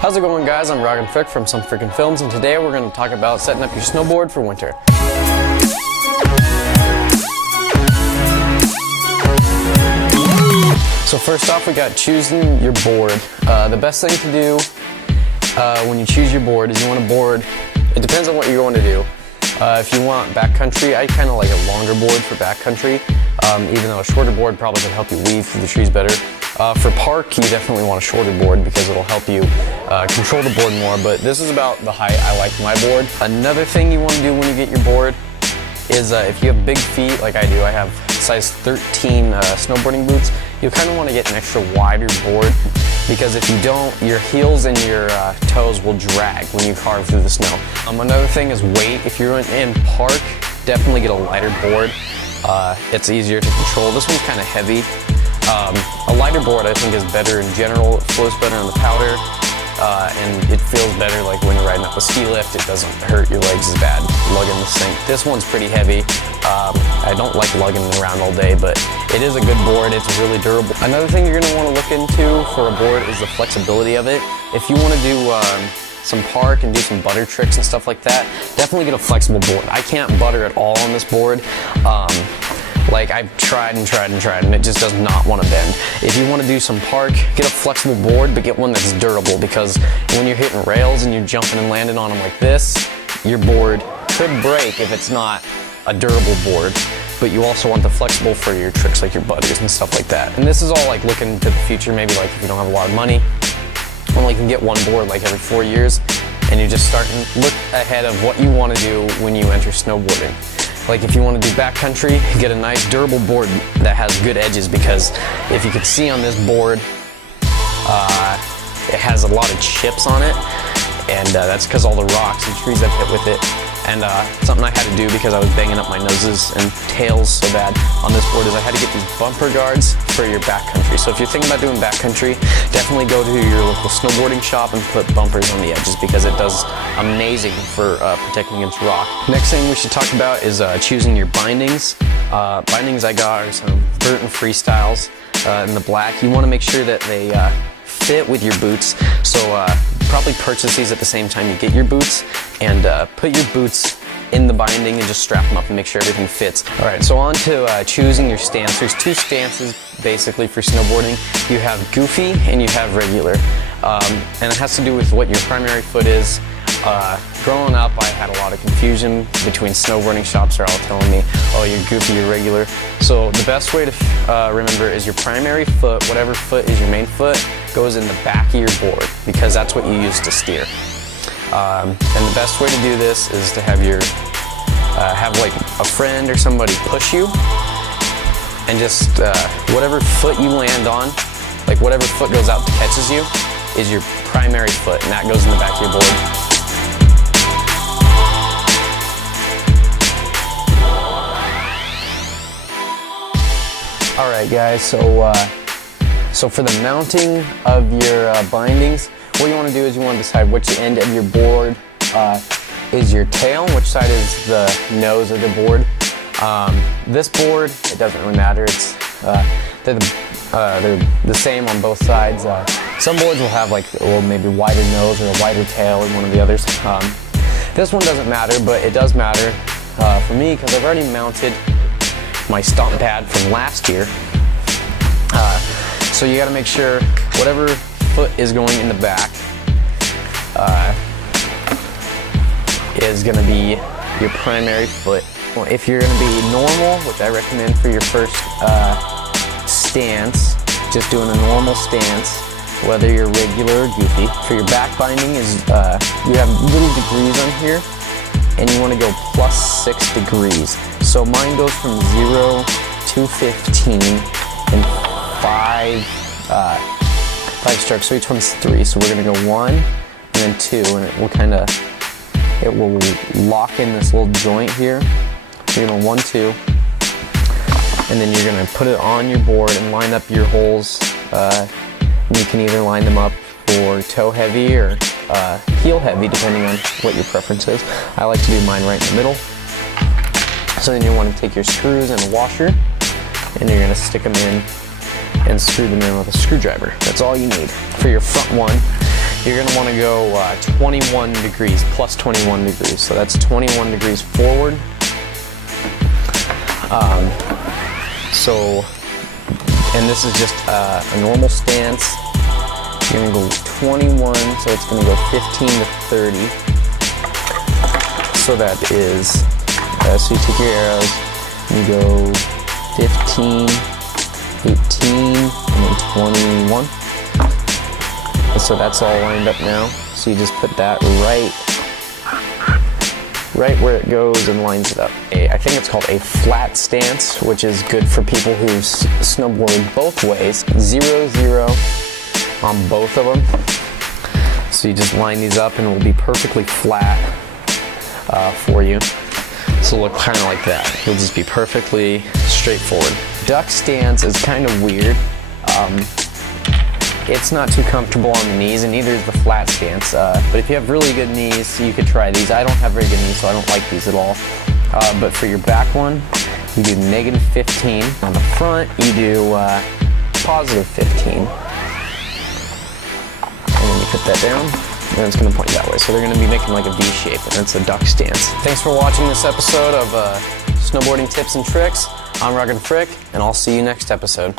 How's it going, guys? I'm Rockin' Frick from Some Frickin' Films, and today we're going to talk about setting up your snowboard for winter. So first off, we got choosing your board. The best thing to do when you choose your board is you want a board. It depends on what you're going to do. If you want backcountry, I kind of like a longer board for backcountry, even though a shorter board probably can help you weave through the trees better. For park, you definitely want a shorter board because it'll help you control the board more, but this is about the height I like my board. Another thing you want to do when you get your board is if you have big feet like I do, I have size 13 snowboarding boots, you kind of want to get an extra wider board because if you don't, your heels and your toes will drag when you carve through the snow. Another thing is weight. If you're in park, definitely get a lighter board. It's easier to control. This one's kind of heavy. A lighter board I think is better in general. It flows better on the powder, and it feels better like when you're riding up a ski lift. It doesn't hurt your legs as bad lugging this thing. This one's pretty heavy. I don't like lugging it around all day, but it is a good board. It's really durable. Another thing you're going to want to look into for a board is the flexibility of it. If you want to do some park and do some butter tricks and stuff like that, definitely get a flexible board. I can't butter at all on this board. Like I've tried and tried and tried and it just does not want to bend. If you want to do some park, get a flexible board, but get one that's durable, because when you're hitting rails and you're jumping and landing on them like this, your board could break if it's not a durable board. But you also want the flexible for your tricks like your butters and stuff like that. And this is all like looking to the future, maybe like if you don't have a lot of money, only can get one board like every 4 years, and you're just starting to look ahead of what you want to do when you enter snowboarding. Like if you want to do backcountry, get a nice durable board that has good edges, because if you can see on this board, it has a lot of chips on it, and that's because all the rocks and trees I've hit with it. And something I had to do because I was banging up my noses and tails so bad on this board is I had to get these bumper guards for your backcountry. So if you're thinking about doing backcountry, definitely go to your local snowboarding shop and put bumpers on the edges, because it does amazing for protecting against rock. Next thing we should talk about is choosing your bindings. Bindings I got are some Burton Freestyles in the black. You want to make sure that they fit with your boots, so probably purchase these at the same time you get your boots, and put your boots in the binding and just strap them up and make sure everything fits. Alright, so on to choosing your stance. There's two stances basically for snowboarding. You have goofy and you have regular, and it has to do with what your primary foot is. Growing up, I had a lot of confusion between snowboarding shops. They're all telling me, oh, you're goofy, you're regular. So the best way to remember is your primary foot, whatever foot is your main foot, goes in the back of your board, because that's what you use to steer. And the best way to do this is to have your have like a friend or somebody push you, and just whatever foot you land on, like whatever foot goes out that catches you, is your primary foot, and that goes in the back of your board. Alright guys, so for the mounting of your bindings, what you want to do is you want to decide which end of your board is your tail, and which side is the nose of the board. This board, it doesn't really matter. It's they're the same on both sides. Some boards will have like maybe wider nose or a wider tail in one of the others. This one doesn't matter, but it does matter for me because I've already mounted my stomp pad from last year. So you got to make sure whatever foot is going in the back is going to be your primary foot. Well, if you're going to be normal, which I recommend for your first stance, just doing a normal stance, whether you're regular or goofy. For your back binding is you have little degrees on here, and you want to go +6 degrees. So mine goes from 0 to 15 in 5 strokes. So each one's 3. So we're gonna go 1 and then 2, and it will lock in this little joint here. So you're gonna 1, 2, and then you're gonna put it on your board and line up your holes. You can either line them up for toe heavy or heel heavy, depending on what your preference is. I like to do mine right in the middle. So then you want to take your screws and a washer, and you're going to stick them in and screw them in with a screwdriver. That's all you need. For your front one, you're gonna wanna go 21 degrees, plus 21 degrees. So that's 21 degrees forward. And this is just a normal stance. You're gonna go 21, so it's gonna go 15 to 30. So that is, so you take your arrows, and you go 15, 18, and then 21. And so that's all lined up now. So you just put that right where it goes and lines it up. I think it's called a flat stance, which is good for people who snowboard both ways. 0, 0 on both of them. So you just line these up and it will be perfectly flat for you. So it'll look kind of like that. It'll just be perfectly straightforward. Duck stance is kind of weird. It's not too comfortable on the knees, and neither is the flat stance. But if you have really good knees, you could try these. I don't have very good knees, so I don't like these at all. But for your back one, you do negative 15. On the front, you do positive 15. And then you put that down, and it's going to point that way. So they're going to be making like a V shape, and that's a duck stance. Thanks for watching this episode of snowboarding tips and tricks. I'm Rugged Frick, and I'll see you next episode.